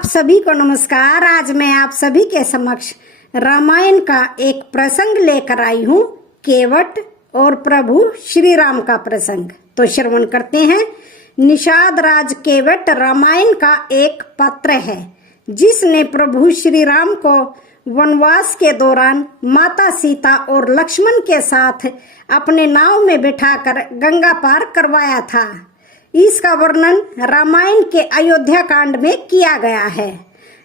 आप सभी को नमस्कार। आज मैं आप सभी के समक्ष रामायण का एक प्रसंग लेकर आई हूँ, केवट और प्रभु श्री राम का प्रसंग। तो श्रवण करते हैं। निषाद राज केवट रामायण का एक पात्र है जिसने प्रभु श्री राम को वनवास के दौरान माता सीता और लक्ष्मण के साथ अपने नाव में बिठाकर गंगा पार करवाया था। इसका वर्णन रामायण के अयोध्या कांड में किया गया है।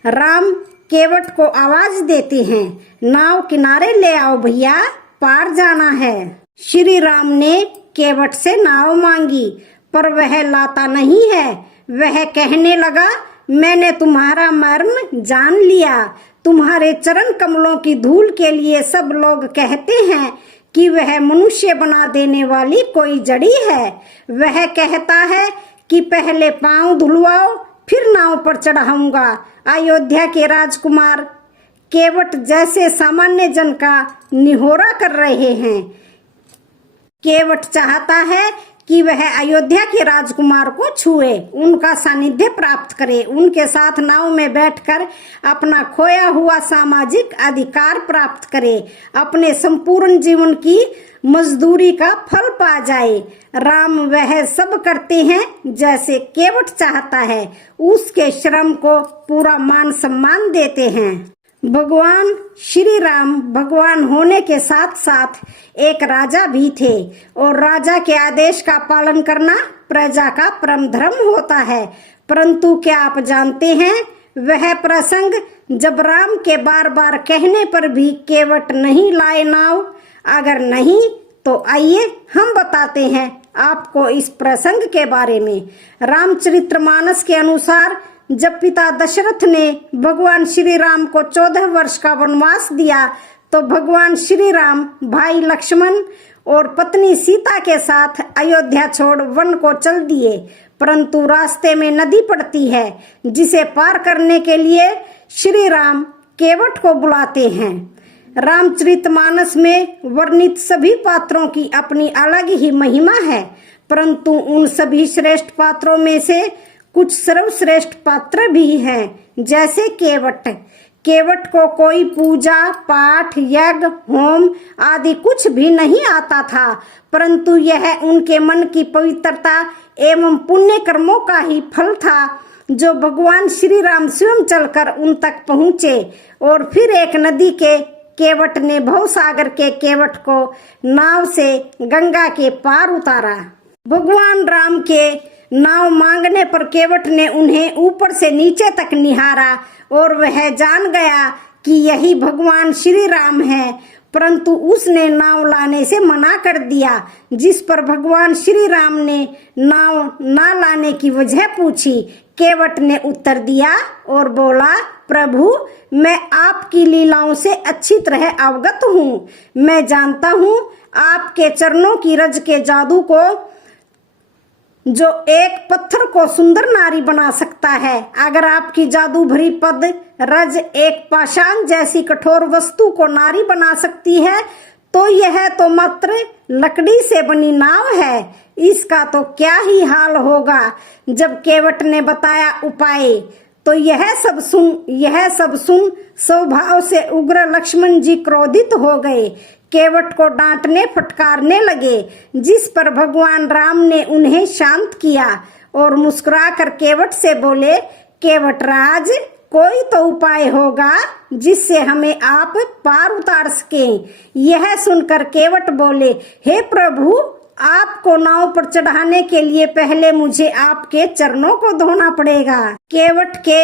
राम केवट को आवाज देते हैं, नाव किनारे ले आओ भैया, पार जाना है। श्री राम ने केवट से नाव मांगी पर वह लाता नहीं है। वह कहने लगा, मैंने तुम्हारा मर्म जान लिया। तुम्हारे चरण कमलों की धूल के लिए सब लोग कहते हैं कि वह मनुष्य बना देने वाली कोई जड़ी है। वह कहता है कि पहले पांव धुलवाओ फिर नाव पर चढ़ाऊंगा। अयोध्या के राजकुमार केवट जैसे सामान्य जन का निहोरा कर रहे हैं। केवट चाहता है कि वह अयोध्या के राजकुमार को छुए, उनका सानिध्य प्राप्त करे, उनके साथ नाव में बैठकर अपना खोया हुआ सामाजिक अधिकार प्राप्त करे, अपने संपूर्ण जीवन की मजदूरी का फल पा जाए। राम वह सब करते हैं जैसे केवट चाहता है, उसके श्रम को पूरा मान सम्मान देते हैं। भगवान श्री राम भगवान होने के साथ साथ एक राजा भी थे और राजा के आदेश का पालन करना प्रजा का परम धर्म होता है। परंतु क्या आप जानते हैं वह प्रसंग जब राम के बार बार कहने पर भी केवट नहीं लाए नाव? अगर नहीं तो आइए हम बताते हैं आपको इस प्रसंग के बारे में। रामचरितमानस के अनुसार जब पिता दशरथ ने भगवान श्री राम को 14 वर्ष का वनवास दिया तो भगवान श्री राम भाई लक्ष्मण और पत्नी सीता के साथ अयोध्या छोड़ वन को चल दिए। परंतु रास्ते में नदी पड़ती है जिसे पार करने के लिए श्री राम केवट को बुलाते हैं। रामचरितमानस में वर्णित सभी पात्रों की अपनी अलग ही महिमा है, परंतु उन सभी श्रेष्ठ पात्रों में से कुछ सर्वश्रेष्ठ पात्र भी हैं, जैसे केवट। केवट को कोई पूजा पाठ यज्ञ होम आदि कुछ भी नहीं आता था, परंतु यह उनके मन की पवित्रता एवं पुण्य कर्मों का ही फल था जो भगवान श्री राम स्वयं चलकर उन तक पहुँचे। और फिर एक नदी के केवट ने भवसागर के केवट को नाव से गंगा के पार उतारा। भगवान राम के नाव मांगने पर केवट ने उन्हें ऊपर से नीचे तक निहारा और वह जान गया कि यही भगवान श्री राम है, परंतु उसने नाव लाने से मना कर दिया, जिस पर भगवान श्री राम ने नाव ना लाने की वजह पूछी। केवट ने उत्तर दिया और बोला, प्रभु मैं आपकी लीलाओं से अच्छी तरह अवगत हूँ। मैं जानता हूँ आपके चरणों की रज के जादू को जो एक पत्थर को सुंदर नारी बना सकता है। अगर आपकी जादू भरी पद रज एक पाषाण जैसी कठोर वस्तु को नारी बना सकती है तो यह तो मात्र लकड़ी से बनी नाव है। इसका तो क्या ही हाल होगा। जब केवट ने बताया उपाय तो यह सब सुन स्वभाव से उग्र लक्ष्मण जी क्रोधित हो गए, केवट को डांटने फटकारने लगे, जिस पर भगवान राम ने उन्हें शांत किया और मुस्कुराकर केवट से बोले, केवट राज कोई तो उपाय होगा जिससे हमें आप पार उतार सकें। यह सुनकर केवट बोले, हे प्रभु आपको नाव पर चढ़ाने के लिए पहले मुझे आपके चरणों को धोना पड़ेगा। केवट के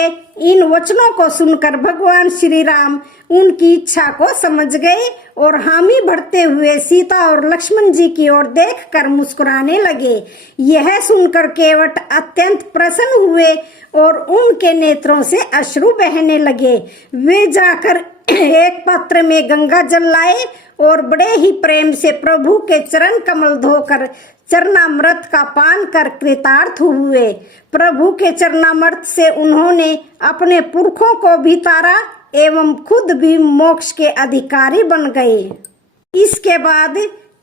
इन वचनों को सुनकर भगवान श्री राम उनकी इच्छा को समझ गए और हामी भरते हुए सीता और लक्ष्मण जी की ओर देखकर मुस्कुराने लगे। यह सुनकर केवट अत्यंत प्रसन्न हुए और उनके नेत्रों से अश्रु बहने लगे। वे जाकर एक पात्र में गंगा जल लाए और बड़े ही प्रेम से प्रभु के चरण कमल धोकर चरणामृत का पान कर कृतार्थ हुए। प्रभु के चरणामृत से उन्होंने अपने पुरखों को भी तारा एवं खुद भी मोक्ष के अधिकारी बन गए। इसके बाद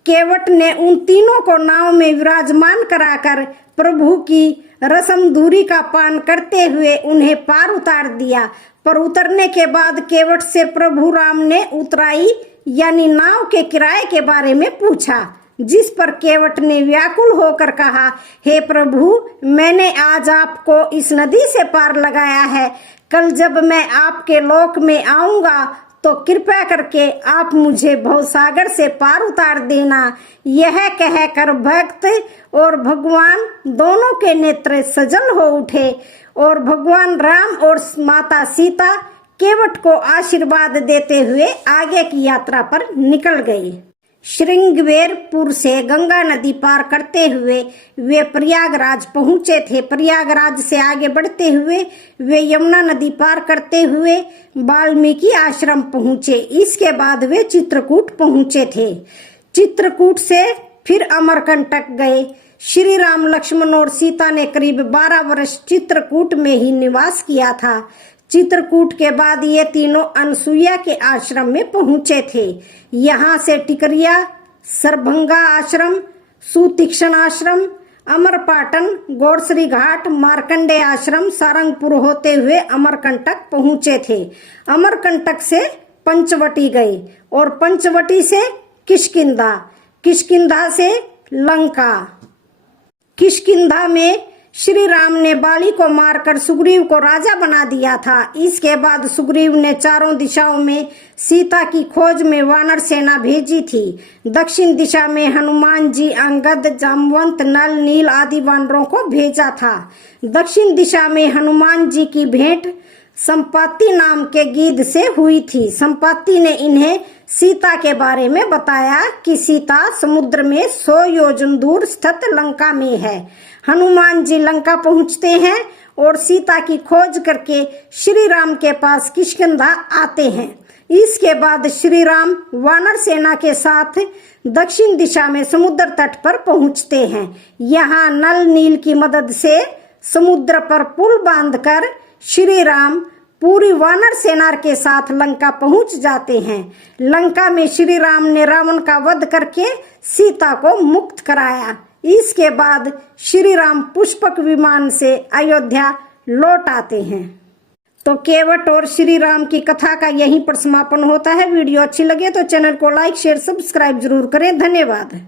केवट ने उन तीनों को नाव में विराजमान कराकर प्रभु की रसम दूरी का पान करते हुए उन्हें पार उतार दिया। पर उतरने के बाद केवट से प्रभु राम ने उतराई यानी नाव के किराए के बारे में पूछा, जिस पर केवट ने व्याकुल होकर कहा, हे प्रभु, मैंने आज आपको इस नदी से पार लगाया है। कल जब मैं आपके लोक में आऊंगा तो कृपया करके आप मुझे भवसागर से पार उतार देना। यह कहकर भक्त और भगवान दोनों के नेत्र सजल हो उठे और भगवान राम और माता सीता केवट को आशीर्वाद देते हुए आगे की यात्रा पर निकल गए। श्रृंगवेरपुर से गंगा नदी पार करते हुए वे प्रयागराज पहुंचे थे। प्रयागराज से आगे बढ़ते हुए वे यमुना नदी पार करते हुए वाल्मीकि आश्रम पहुंचे। इसके बाद वे चित्रकूट पहुंचे थे। चित्रकूट से फिर अमरकंटक गए। श्री राम, लक्ष्मण और सीता ने करीब 12 वर्ष चित्रकूट में ही निवास किया था। चित्रकूट के बाद ये तीनों अनसुईया के आश्रम में पहुंचे थे। यहाँ से टिकरिया, सरभंगा आश्रम, सुतीक्ष्ण आश्रम, अमरपाटन, गौरश्री घाट, मार्कंडे आश्रम, सारंगपुर होते हुए अमरकंटक पहुंचे थे। अमरकंटक से पंचवटी गए और पंचवटी से किष्किंधा, किष्किंधा से लंका। किष्किंधा में श्री राम ने बाली को मारकर सुग्रीव को राजा बना दिया था। इसके बाद सुग्रीव ने चारों दिशाओं में सीता की खोज में वानर सेना भेजी थी। दक्षिण दिशा में हनुमान जी, अंगद, जामवंत, नल, नील आदि वानरों को भेजा था। दक्षिण दिशा में हनुमान जी की भेंट संपाति नाम के गिद्ध से हुई थी। संपाति ने इन्हें सीता के बारे में बताया कि सीता समुद्र में 100 योजन दूर स्थित लंका में है। हनुमान जी लंका पहुंचते हैं और सीता की खोज करके श्री राम के पास किष्किंधा आते हैं। इसके बाद श्री राम वानर सेना के साथ दक्षिण दिशा में समुद्र तट पर पहुंचते हैं। यहाँ नल नील की मदद से समुद्र पर पुल बांधकर श्री राम पूरी वानर सेना के साथ लंका पहुंच जाते हैं। लंका में श्री राम ने रावण का वध करके सीता को मुक्त कराया। इसके बाद श्री राम पुष्पक विमान से अयोध्या लौट आते हैं। तो केवट और श्री राम की कथा का यहीं पर समापन होता है। वीडियो अच्छी लगे तो चैनल को लाइक, शेयर, सब्सक्राइब जरूर करें। धन्यवाद।